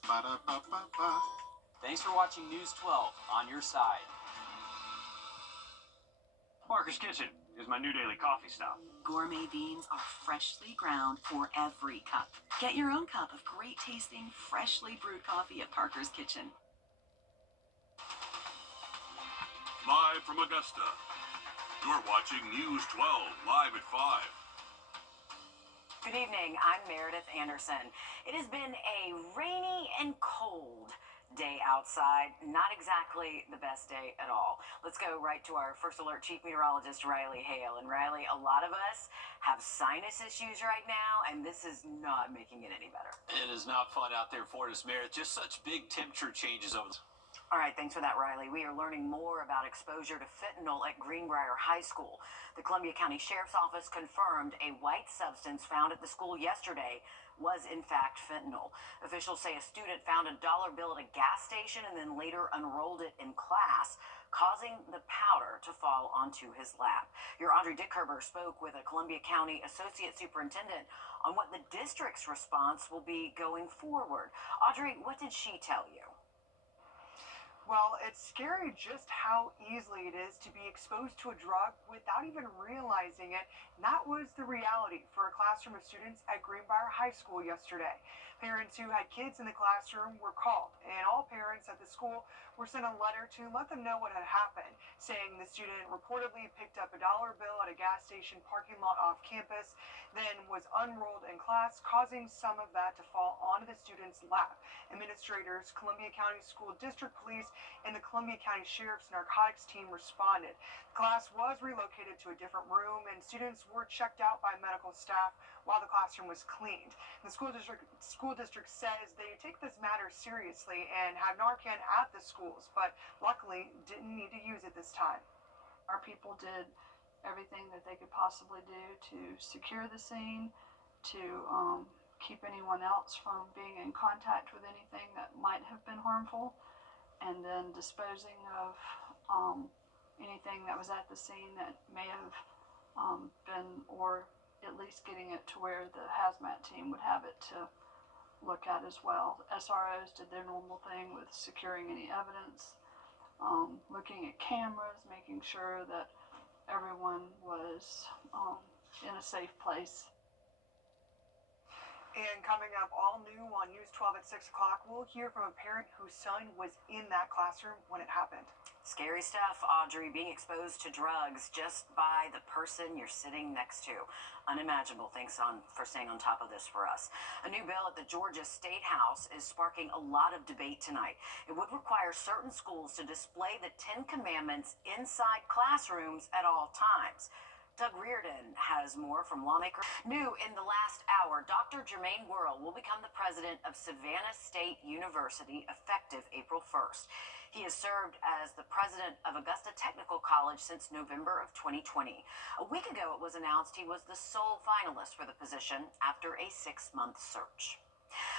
Ba-da-ba-ba-ba. Thanks for watching News 12 on your side. Parker's Kitchen is my new daily coffee stop. Gourmet beans are freshly ground for every cup. Get your own cup of great tasting, freshly brewed coffee at Parker's Kitchen. Live from Augusta, you're watching News 12 live at 5. Good evening, I'm Meredith Anderson. It has been a rainy and cold day outside. Not exactly the best day at all. Let's go right to our first alert chief meteorologist, Riley Hale. And Riley, a lot of us have sinus issues right now, and this is not making it any better. It is not fun out there for us, Meredith. Just such big temperature changes over. All right, thanks for that, Riley. We are learning more about exposure to fentanyl at Greenbrier High School. The Columbia County Sheriff's Office confirmed a white substance found at the school yesterday was in fact fentanyl. Officials say a student found a dollar bill at a gas station and then later unrolled it in class, causing the powder to fall onto his lap. Your Audrey Dickherber spoke with a Columbia County Associate Superintendent on what the district's response will be going forward. Audrey, what did she tell you? Well, it's scary just how easily it is to be exposed to a drug without even realizing it. And that was the reality for a classroom of students at Greenbrier High School yesterday. Parents who had kids in the classroom were called, and all parents at the school were sent a letter to let them know what had happened, saying the student reportedly picked up a dollar bill at a gas station parking lot off campus, then was unrolled in class, causing some of that to fall onto the student's lap. Administrators, Columbia County School District Police, and the Columbia County Sheriff's Narcotics team responded. The class was relocated to a different room, and students were checked out by medical staff while the classroom was cleaned. The school district says they take this matter seriously and have Narcan at the schools, but luckily didn't need to use it this time. Our people did everything that they could possibly do to secure the scene, to keep anyone else from being in contact with anything that might have been harmful, and then disposing of anything that was at the scene that may have been, or at least getting it to where the hazmat team would have it to look at as well. SROs did their normal thing with securing any evidence, looking at cameras, making sure that everyone was in a safe place. And coming up all new on News 12 at 6 o'clock, we'll hear from a parent whose son was in that classroom when it happened. Scary stuff, Audrey, being exposed to drugs just by the person you're sitting next to. Unimaginable. Thanks for staying on top of this for us. A new bill at the Georgia State House is sparking a lot of debate tonight. It would require certain schools to display the 10 Commandments inside classrooms at all times. Doug Wrdw has more from lawmakers. New in the last hour, Dr. Jermaine Worrell will become the president of Savannah State University effective April 1st. He has served as the president of Augusta Technical College since November of 2020. A week ago, it was announced he was the sole finalist for the position after a 6-month search.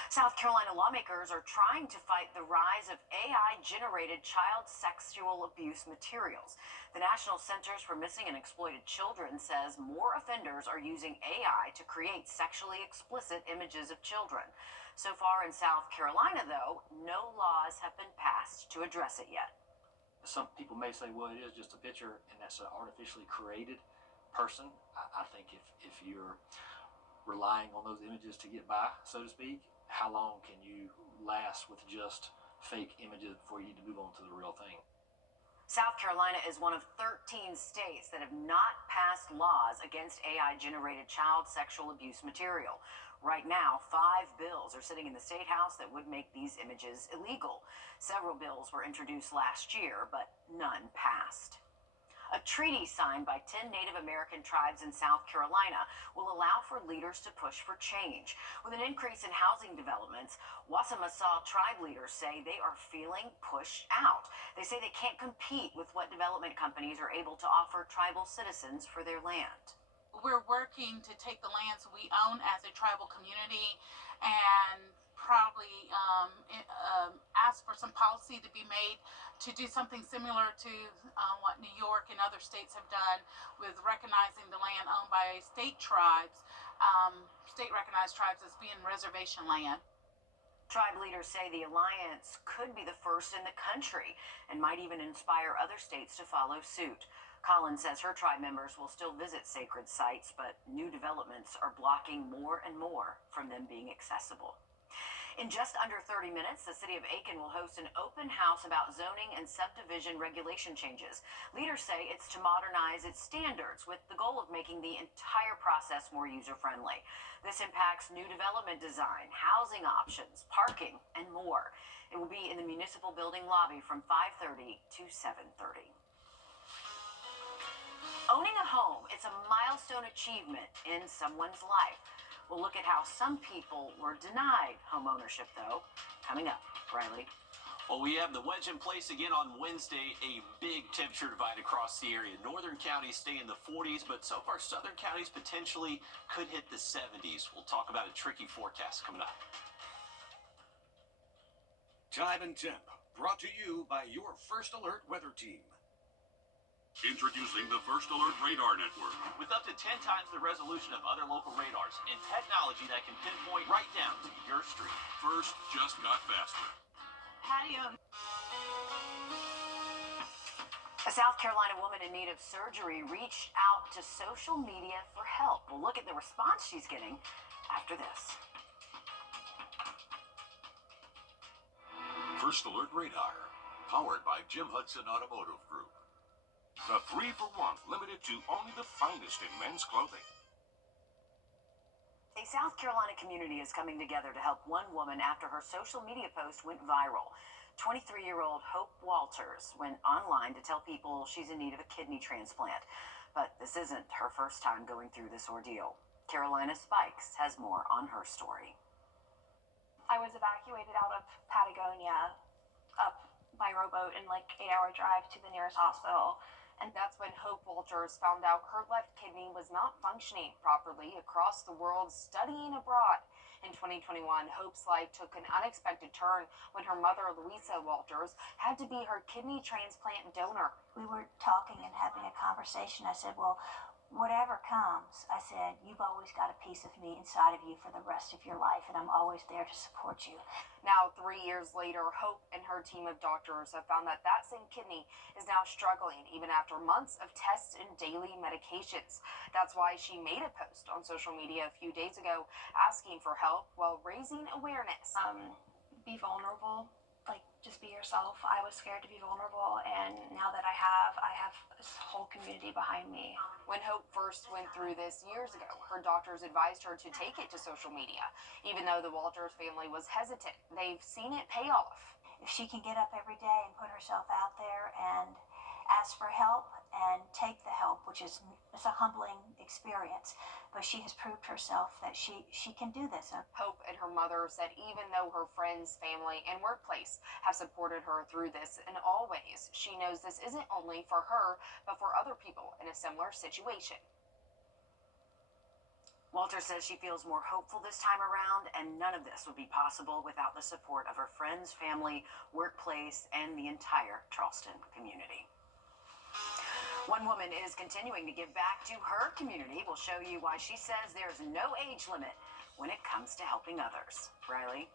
South Carolina lawmakers are trying to fight the rise of AI-generated child sexual abuse materials. The National Centers for Missing and Exploited Children says more offenders are using AI to create sexually explicit images of children. So far in South Carolina, though, no laws have been passed to address it yet. Some people may say, well, it is just a picture, and that's an artificially created person. I think if you're relying on those images to get by, so to speak, how long can you last with just fake images before you need to move on to the real thing? South Carolina is one of 13 states that have not passed laws against AI-generated child sexual abuse material. Right now, 5 bills are sitting in the State House that would make these images illegal. Several bills were introduced last year, but none passed. A treaty signed by 10 Native American tribes in South Carolina will allow for leaders to push for change. With an increase in housing developments, Wassamasaw tribe leaders say they are feeling pushed out. They say they can't compete with what development companies are able to offer tribal citizens for their land. We're working to take the lands we own as a tribal community and probably ask for some policy to be made to do something similar to what New York and other states have done with recognizing the land owned by state recognized tribes as being reservation land. Tribe leaders say the alliance could be the first in the country and might even inspire other states to follow suit. Collins says her tribe members will still visit sacred sites, but new developments are blocking more and more from them being accessible. In just under 30 minutes, the city of Aiken will host an open house about zoning and subdivision regulation changes. Leaders say it's to modernize its standards with the goal of making the entire process more user-friendly. This impacts new development design, housing options, parking, and more. It will be in the municipal building lobby from 5:30 to 7:30. Owning a home, it's a milestone achievement in someone's life. We'll look at how some people were denied home ownership, though. Coming up, Riley. Well, we have the wedge in place again on Wednesday. A big temperature divide across the area. Northern counties stay in the 40s, but some of our southern counties potentially could hit the 70s. We'll talk about a tricky forecast coming up. Time and Temp, brought to you by your First Alert weather team. Introducing the First Alert Radar Network. With up to 10 times the resolution of other local radars and technology that can pinpoint right down to your street. First just got faster. Patio. A South Carolina woman in need of surgery reached out to social media for help. We'll look at the response she's getting after this. First Alert Radar, powered by Jim Hudson Automotive Group. The 3-for-1, limited to only the finest in men's clothing. A South Carolina community is coming together to help one woman after her social media post went viral. 23-year-old Hope Walters went online to tell people she's in need of a kidney transplant. But this isn't her first time going through this ordeal. Carolina Spikes has more on her story. I was evacuated out of Patagonia up by rowboat in like 8-hour drive to the nearest hospital. And that's when Hope Walters found out her left kidney was not functioning properly across the world studying abroad. In 2021, Hope's life took an unexpected turn when her mother, Louisa Walters, had to be her kidney transplant donor. We were talking and having a conversation. I said, well, whatever comes, I said, you've always got a piece of me inside of you for the rest of your life, and I'm always there to support you. Now, 3 years later, Hope and her team of doctors have found that that same kidney is now struggling, even after months of tests and daily medications. That's why she made a post on social media a few days ago asking for help while raising awareness. Be vulnerable. Like, just be yourself. I was scared to be vulnerable, and now that I have this whole community behind me. When Hope first went through this years ago, her doctors advised her to take it to social media. Even though the Walters family was hesitant, they've seen it pay off. If she can get up every day and put herself out there and ask for help and take the help, which is it's a humbling experience, but she has proved herself that she can do this. Hope and her mother said even though her friends, family, and workplace have supported her through this in all ways, she knows this isn't only for her, but for other people in a similar situation. Walter says she feels more hopeful this time around, and none of this would be possible without the support of her friends, family, workplace, and the entire Charleston community. One woman is continuing to give back to her community. We'll show you why she says there's no age limit when it comes to helping others. Riley?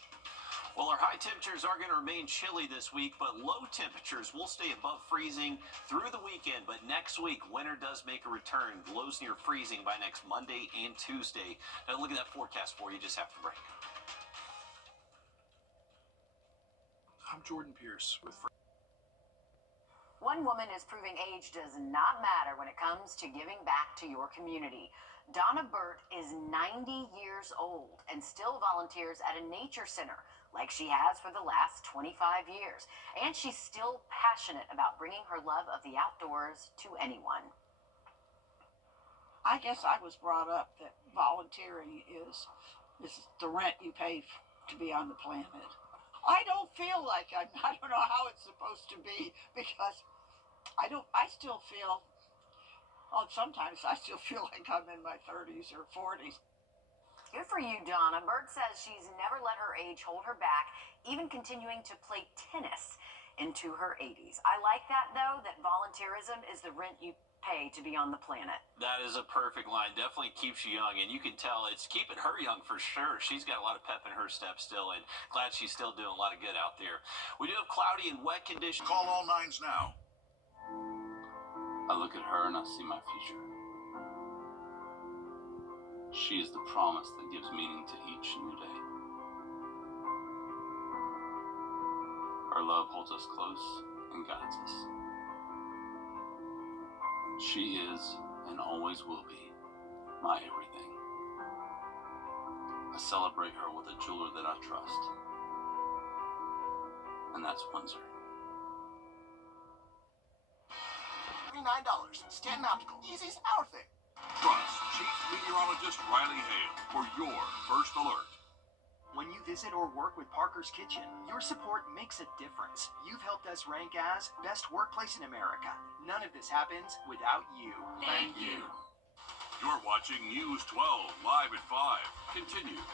Well, our high temperatures are going to remain chilly this week, but low temperatures will stay above freezing through the weekend. But next week, winter does make a return. Lows near freezing by next Monday and Tuesday. Now, look at that forecast for you just after the break. I'm Jordan Pierce with One woman is proving age does not matter when it comes to giving back to your community. Donna Burt is 90 years old and still volunteers at a nature center like she has for the last 25 years. And she's still passionate about bringing her love of the outdoors to anyone. I guess I was brought up that volunteering is the rent you pay to be on the planet. I don't feel like I don't know how it's supposed to be because sometimes I still feel like I'm in my 30s or 40s. Good for you, Donna. Burt says she's never let her age hold her back, even continuing to play tennis into her 80s. I like that, though, that volunteerism is the rent you pay to be on the planet. That is a perfect line. Definitely keeps you young, and you can tell it's keeping her young for sure. She's got a lot of pep in her step still, and glad she's still doing a lot of good out there. We do have cloudy and wet conditions. Call all nines now. I look at her and I see my future. She is the promise that gives meaning to each new day. Our love holds us close and guides us. She is, and always will be, my everything. I celebrate her with a jeweler that I trust. And that's Windsor. $39. Stanton Optical. Easy's our thing. Trust Chief Meteorologist Riley Hale for your first alert. When you visit or work with Parker's Kitchen, your support makes a difference. You've helped us rank as Best Workplace in America. None of this happens without you. Thank you. You're watching News 12 live at 5. Continues.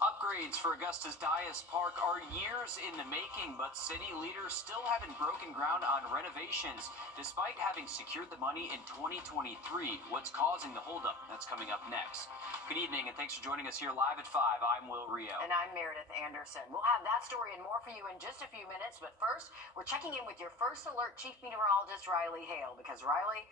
Upgrades for Augusta's Dias Park are years in the making, but city leaders still haven't broken ground on renovations, despite having secured the money in 2023. What's causing the holdup? That's coming up next. Good evening, and thanks for joining us here live at 5. I'm Will Rio. And I'm Meredith Anderson. We'll have that story and more for you in just a few minutes, but first, we're checking in with your first alert Chief Meteorologist Riley Hale, because Riley,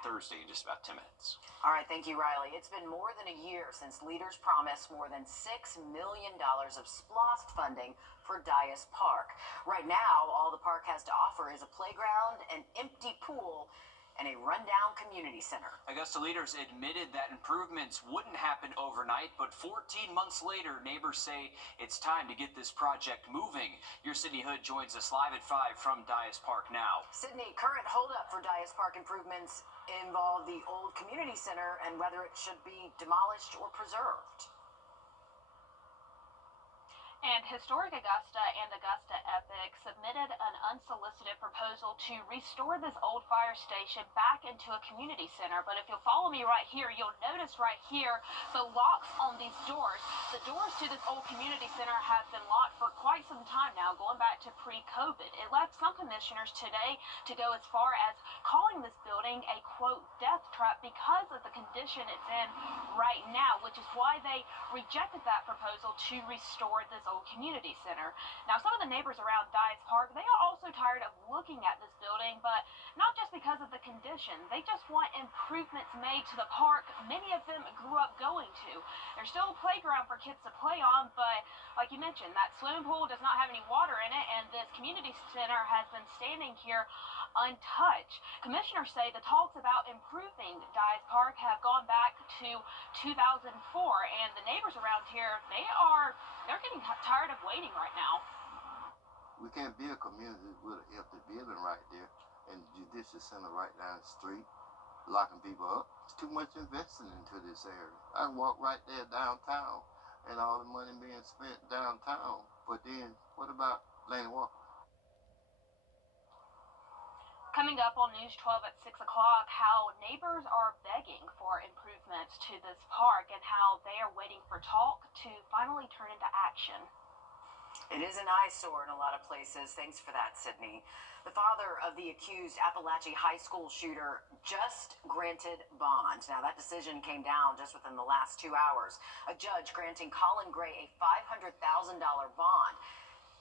Thursday in just about 10 minutes. All right, thank you, Riley. It's been more than a year since leaders promised more than $6 million of SPLOST funding for Dias Park. Right now, all the park has to offer is a playground, an empty pool, and a rundown community center. Augusta leaders admitted that improvements wouldn't happen overnight, but 14 months later, neighbors say it's time to get this project moving. Your Sydney Hood joins us live at 5 from Dias Park now. Sydney, current holdup for Dias Park improvements involve the old community center and whether it should be demolished or preserved. And Historic Augusta and Augusta Epic submitted an unsolicited proposal to restore this old fire station back into a community center. But if you'll follow me right here, you'll notice right here the locks on these doors. The doors to this old community center have been locked for quite some time now, going back to pre-COVID. It led some commissioners today to go as far as calling this building a, quote, death trap because of the condition it's in right now, which is why they rejected that proposal to restore this old community center. Now, some of the neighbors around Dias Park, they are also tired of looking at this building, but not just because of the condition. They just want improvements made to the park many of them grew up going to. There's still a playground for kids to play on, but like you mentioned, that swimming pool does not have any water in it, and this community center has been standing here untouched. Commissioners say the talks about improving Dias Park have gone back to 2004, and the neighbors around here, they're getting tired of waiting right now. We can't be a community with an empty building right there and the judicial center right down the street, locking people up. It's too much investing into this area. I can walk right there downtown and all the money being spent downtown, but then what about Laney Walker? Coming up on News 12 at 6 o'clock, how neighbors are begging for improvements to this park and how they are waiting for talk to finally turn into action. It is an eyesore in a lot of places. Thanks for that, Sydney. The father of the accused Appalachia High School shooter just granted bond. Now, that decision came down just within the last 2 hours. A judge granting Colin Gray a $500,000 bond.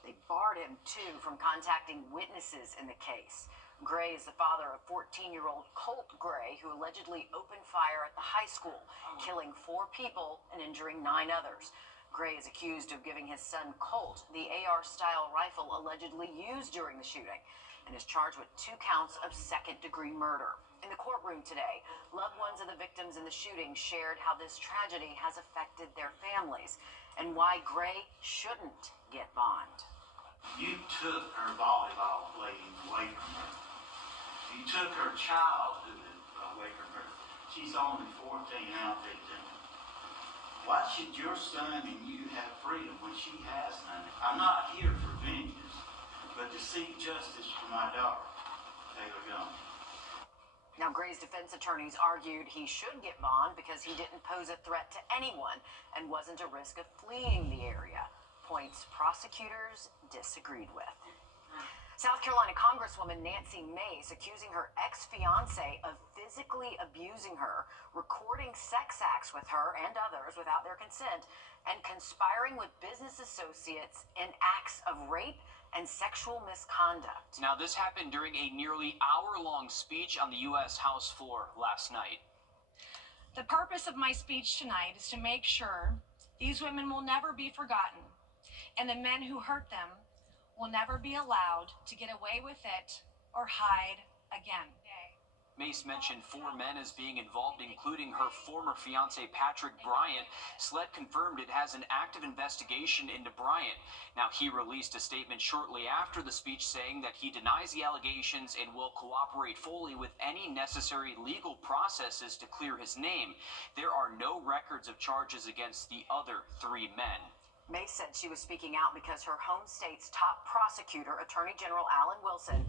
They barred him, too, from contacting witnesses in the case. Gray is the father of 14-year-old Colt Gray, who allegedly opened fire at the high school, killing 4 people and injuring 9 others. Gray is accused of giving his son Colt the AR-style rifle allegedly used during the shooting and is charged with 2 counts of second-degree murder. In the courtroom today, loved ones of the victims in the shooting shared how this tragedy has affected their families and why Gray shouldn't get bond. You took her volleyball playing away from her. You took her childhood away from her. She's only 14, now 15. Why should your son and you have freedom when she has none? I'm not here for vengeance, but to seek justice for my daughter, Taylor Young. Now, Gray's defense attorneys argued he should get bond because he didn't pose a threat to anyone and wasn't a risk of fleeing the area. Points prosecutors disagreed with. South Carolina Congresswoman Nancy Mace accusing her ex-fiance of physically abusing her, recording sex acts with her and others without their consent, and conspiring with business associates in acts of rape and sexual misconduct. Now, this happened during a nearly hour-long speech on the U.S. House floor last night. The purpose of my speech tonight is to make sure these women will never be forgotten, and the men who hurt them will never be allowed to get away with it or hide again. Mace mentioned 4 men as being involved, including her former fiancé, Patrick Bryant. SLED confirmed it has an active investigation into Bryant. Now, he released a statement shortly after the speech saying that he denies the allegations and will cooperate fully with any necessary legal processes to clear his name. There are no records of charges against the other 3 men. Mace said she was speaking out because her home state's top prosecutor, Attorney General Alan Wilson,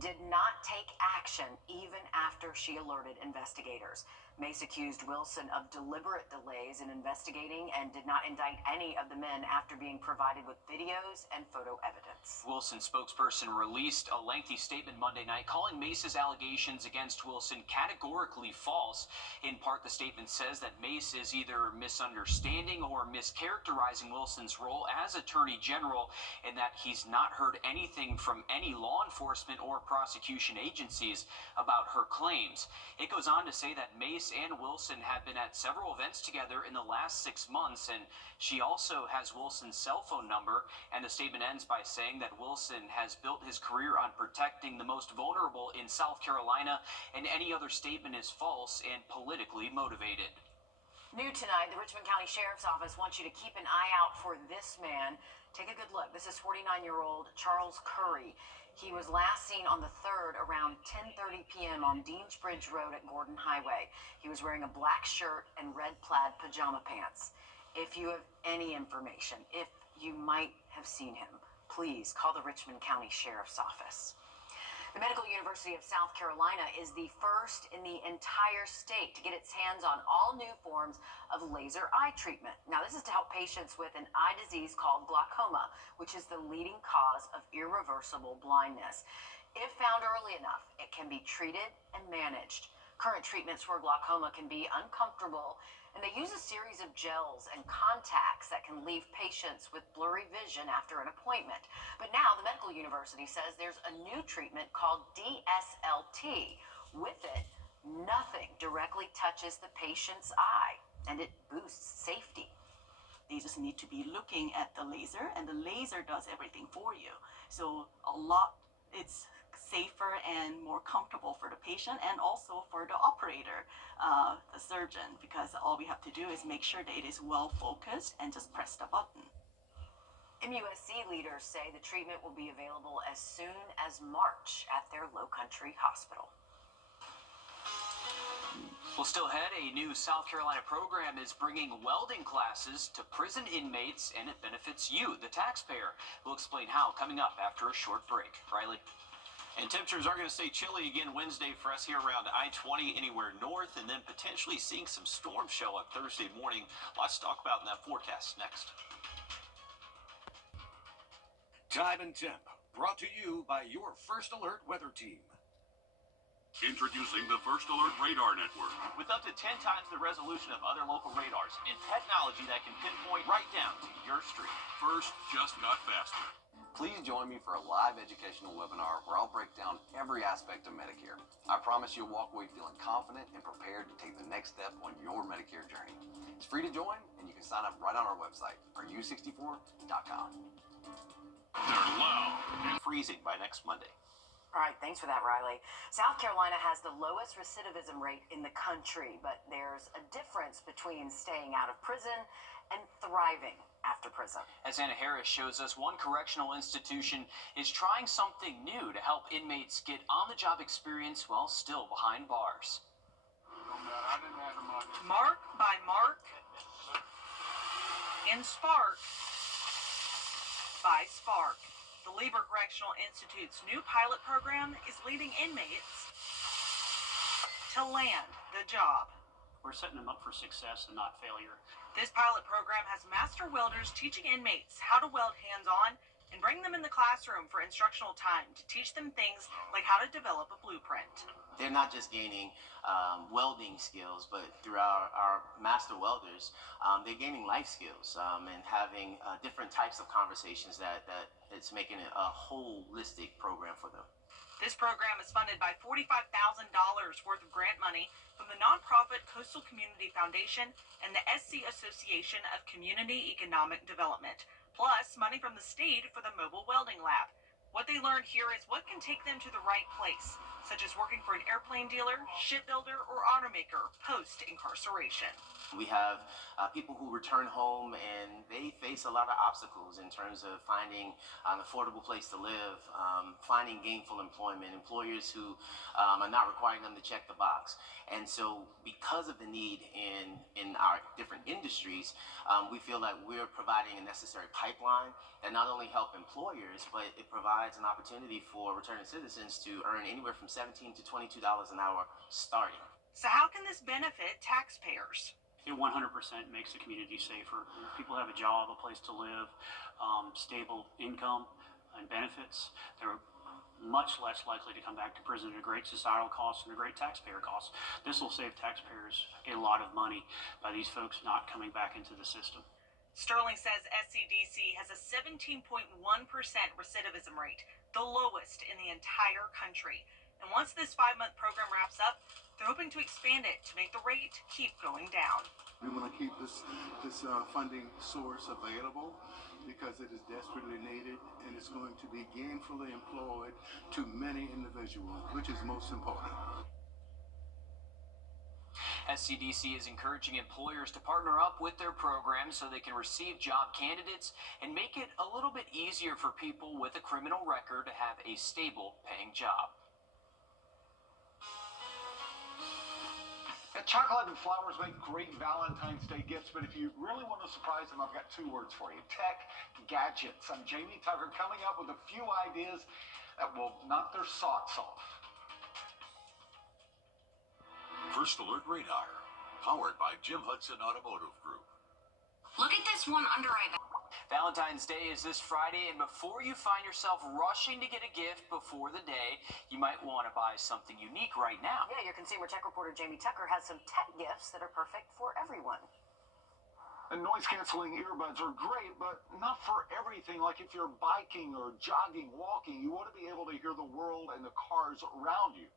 did not take action even after she alerted investigators. Mace accused Wilson of deliberate delays in investigating and did not indict any of the men after being provided with videos and photo evidence. Wilson's spokesperson released a lengthy statement Monday night calling Mace's allegations against Wilson categorically false. In part, the statement says that Mace is either misunderstanding or mischaracterizing Wilson's role as Attorney General, and that he's not heard anything from any law enforcement or prosecution agencies about her claims. It goes on to say that Mace and Wilson have been at several events together in the last 6 months, and she also has Wilson's cell phone number. And the statement ends by saying that Wilson has built his career on protecting the most vulnerable in South Carolina, and any other statement is false and politically motivated. New tonight, the Richmond County Sheriff's Office wants you to keep an eye out for this man. Take a good look. This is 49-year-old Charles Curry. He was last seen on the 3rd around 10:30 p.m. on Deansbridge Road at Gordon Highway. He was wearing a black shirt and red plaid pajama pants. If you have any information, if you might have seen him, please call the Richmond County Sheriff's Office. The Medical University of South Carolina is the first in the entire state to get its hands on all new forms of laser eye treatment. Now, this is to help patients with an eye disease called glaucoma, which is the leading cause of irreversible blindness. If found early enough, it can be treated and managed. Current treatments for glaucoma can be uncomfortable, and they use a series of gels and contacts that can leave patients with blurry vision after an appointment. But now the medical university says there's a new treatment called DSLT. With it, nothing directly touches the patient's eye, and it boosts safety. They just need to be looking at the laser, and the laser does everything for you. So it's safer and more comfortable for the patient and also for the operator, the surgeon, because all we have to do is make sure that it is well focused and just press the button. MUSC leaders say the treatment will be available as soon as March at their Lowcountry Hospital. Well, still ahead, a new South Carolina program is bringing welding classes to prison inmates, and it benefits you, the taxpayer. We'll explain how coming up after a short break. Riley? And temperatures are going to stay chilly again Wednesday for us here around I-20 anywhere north, and then potentially seeing some storms show up Thursday morning. Lots to talk about in that forecast next. Time and Temp, brought to you by your First Alert weather team. Introducing the First Alert Radar Network. With up to 10 times the resolution of other local radars and technology that can pinpoint right down to your street. First just got faster. Please join me for a live educational webinar where I'll break down every aspect of Medicare. I promise you'll walk away feeling confident and prepared to take the next step on your Medicare journey. It's free to join, and you can sign up right on our website, RU64.com. They're loud and freezing by next Monday. All right, thanks for that, Riley. South Carolina has the lowest recidivism rate in the country, but there's a difference between staying out of prison and thriving after prison. As Anna Harris shows us, one correctional institution is trying something new to help inmates get on-the-job experience while still behind bars. Mark by Mark and Spark by Spark. The Lieber Correctional Institute's new pilot program is leading inmates to land the job. We're setting them up for success and not failure. This pilot program has master welders teaching inmates how to weld hands-on and bring them in the classroom for instructional time to teach them things like how to develop a blueprint. They're not just gaining welding skills, but through our master welders, they're gaining life skills and having different types of conversations that it's making it a holistic program for them. This program is funded by $45,000 worth of grant money from the nonprofit Coastal Community Foundation and the SC Association of Community Economic Development, plus money from the state for the mobile welding lab. What they learn here is what can take them to the right place, such as working for an airplane dealer, shipbuilder, or automaker post-incarceration. We have people who return home and they face a lot of obstacles in terms of finding an affordable place to live, finding gainful employment, employers who are not requiring them to check the box. And so because of the need in our different industries, we feel like we're providing a necessary pipeline that not only help employers, but it provides an opportunity for returning citizens to earn anywhere from $17 to $22 an hour starting. So how can this benefit taxpayers? It 100% makes the community safer. If people have a job, a place to live, stable income and benefits, they're much less likely to come back to prison at a great societal cost and a great taxpayer cost. This will save taxpayers a lot of money by these folks not coming back into the system. Sterling says SCDC has a 17.1% recidivism rate, the lowest in the entire country. And once this 5-month program wraps up, they're hoping to expand it to make the rate keep going down. We want to keep this funding source available because it is desperately needed and it's going to be gainfully employed to many individuals, which is most important. SCDC is encouraging employers to partner up with their programs so they can receive job candidates and make it a little bit easier for people with a criminal record to have a stable paying job. Chocolate and flowers make great Valentine's Day gifts, but if you really want to surprise them, I've got 2 words for you: tech gadgets. I'm Jamie Tucker, coming up with a few ideas that will knock their socks off. First Alert Radar, powered by Jim Hudson Automotive Group. Look at this one under eye. Valentine's Day is this Friday, and before you find yourself rushing to get a gift before the day, you might want to buy something unique right now. Yeah, your consumer tech reporter Jamie Tucker has some tech gifts that are perfect for everyone. And noise-canceling earbuds are great, but not for everything. Like if you're biking or jogging, walking, you want to be able to hear the world and the cars around you.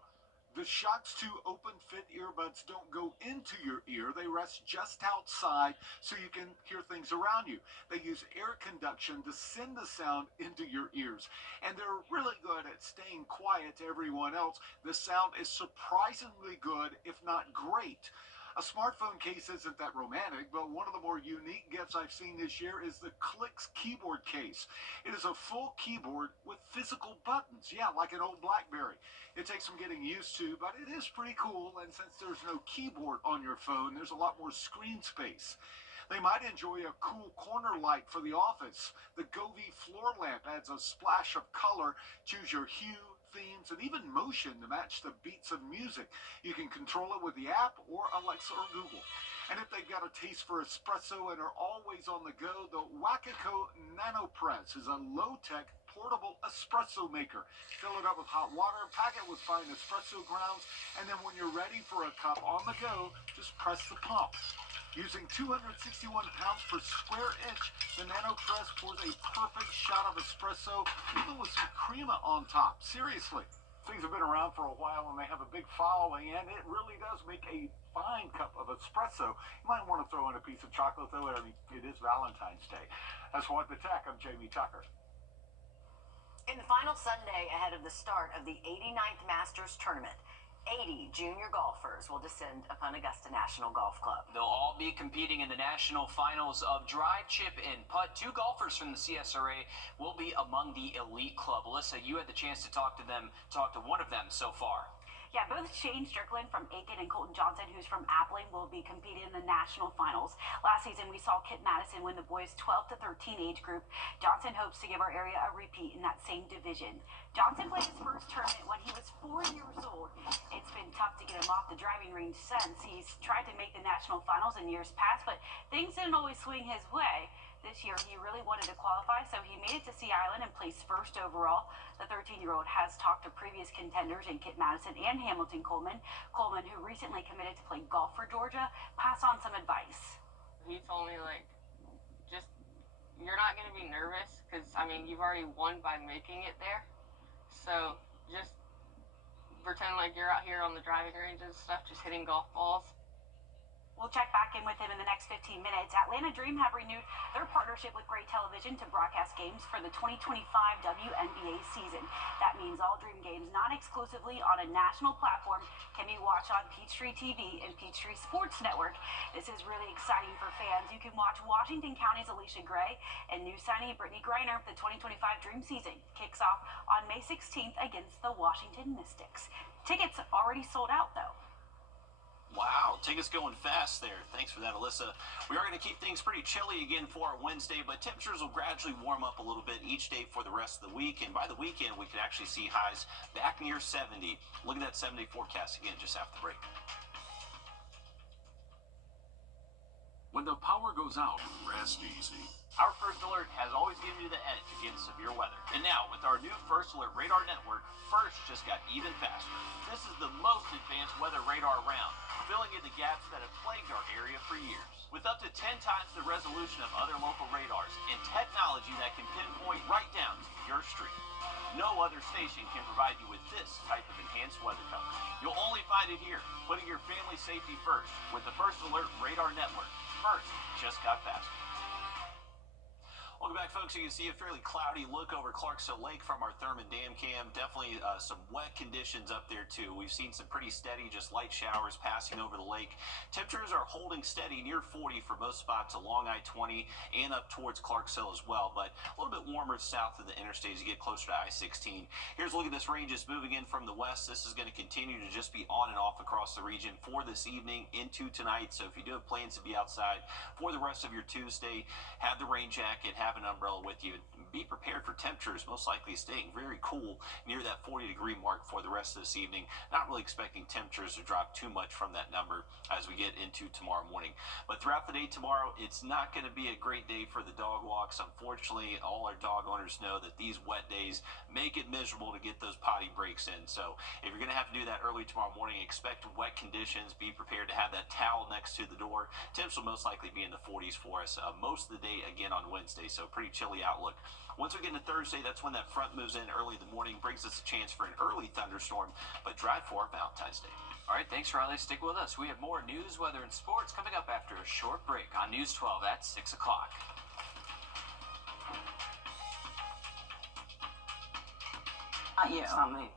The Shocks 2 open-fit earbuds don't go into your ear. They rest just outside so you can hear things around you. They use air conduction to send the sound into your ears. And they're really good at staying quiet to everyone else. The sound is surprisingly good, if not great. A smartphone case isn't that romantic, but one of the more unique gifts I've seen this year is the Clicks keyboard case. It is a full keyboard with physical buttons, yeah, like an old BlackBerry. It takes some getting used to, but it is pretty cool, and since there's no keyboard on your phone, there's a lot more screen space. They might enjoy a cool corner light for the office. The Govee floor lamp adds a splash of color. Choose your hue, themes, and even motion to match the beats of music. You can control it with the app or Alexa or Google. And if they've got a taste for espresso and are always on the go, the Wakiko Nano Press is a low-tech portable espresso maker. Fill it up with hot water, pack it with fine espresso grounds, and then when you're ready for a cup on the go, just press the pump. Using 261 pounds per square inch, the Nano Press pours a perfect shot of espresso, even with some crema on top. Seriously. Things have been around for a while and they have a big following, and it really does make a fine cup of espresso. You might want to throw in a piece of chocolate, though. I mean, it is Valentine's Day. That's What the Tech. I'm Jamie Tucker. In the final Sunday ahead of the start of the 89th Masters Tournament, 80 junior golfers will descend upon Augusta National Golf Club. They'll all be competing in the national finals of drive, chip, and putt. 2 golfers from the CSRA will be among the elite club. Alyssa, you had the chance to talk to one of them so far. Yeah, both Shane Strickland from Aiken and Colton Johnson, who's from Appling, will be competing in the national finals. Last season, we saw Kip Madison win the boys 12 to 13 age group. Johnson hopes to give our area a repeat in that same division. Johnson played his first tournament when he was 4 years old. It's been tough to get him off the driving range since. He's tried to make the national finals in years past, but things didn't always swing his way. This year, he really wanted to qualify, so he made it to Sea Island and placed first overall. The 13-year-old has talked to previous contenders in Kit Madison and Hamilton Coleman. Coleman, who recently committed to play golf for Georgia, passed on some advice. He told me, like, just, you're not going to be nervous because, I mean, you've already won by making it there. So just pretend like you're out here on the driving range and stuff, just hitting golf balls. We'll check back in with him in the next 15 minutes. Atlanta Dream have renewed their partnership with Gray Television to broadcast games for the 2025 WNBA season. That means all Dream games, not exclusively on a national platform, can be watched on Peachtree TV and Peachtree Sports Network. This is really exciting for fans. You can watch Washington County's Alicia Gray and new signee Brittany Griner. The 2025 Dream season kicks off on May 16th against the Washington Mystics. Tickets already sold out, though. Wow, tickets going fast there. Thanks for that, Alyssa. We are going to keep things pretty chilly again for our Wednesday, but temperatures will gradually warm up a little bit each day for the rest of the week. And by the weekend, we could actually see highs back near 70. Look at that 70 forecast again just after the break. When the power goes out, rest easy. Our First Alert has always given you the edge against severe weather. And now, with our new First Alert radar network, First just got even faster. This is the most advanced weather radar around, filling in the gaps that have plagued our area for years. With up to 10 times the resolution of other local radars and technology that can pinpoint right down to your street. No other station can provide you with this type of enhanced weather coverage. You'll only find it here, putting your family's safety first with the First Alert radar network. First just got faster. Welcome back, folks. You can see a fairly cloudy look over Clarksville Lake from our Thurman Dam cam. Definitely some wet conditions up there, too. We've seen some pretty steady, just light showers passing over the lake. Temperatures are holding steady near 40 for most spots along I-20 and up towards Clarksville as well, but a little bit warmer south of the interstate as you get closer to I-16. Here's a look at this range. It's moving in from the west. This is going to continue to just be on and off across the region for this evening into tonight. So if you do have plans to be outside for the rest of your Tuesday, have the rain jacket, have an umbrella with you. Be prepared for temperatures most likely staying very cool near that 40-degree mark for the rest of this evening. Not really expecting temperatures to drop too much from that number as we get into tomorrow morning. But throughout the day tomorrow, it's not going to be a great day for the dog walks. Unfortunately, all our dog owners know that these wet days make it miserable to get those potty breaks in. So if you're going to have to do that early tomorrow morning, expect wet conditions. Be prepared to have that towel next to the door. Temps will most likely be in the 40s for us most of the day again on Wednesday. So pretty chilly outlook. Once we get into Thursday, that's when that front moves in early in the morning, brings us a chance for an early thunderstorm, but dry for Valentine's Day. All right, thanks, Riley. Stick with us. We have more news, weather, and sports coming up after a short break on News 12 at 6 o'clock. Not you. It's not me.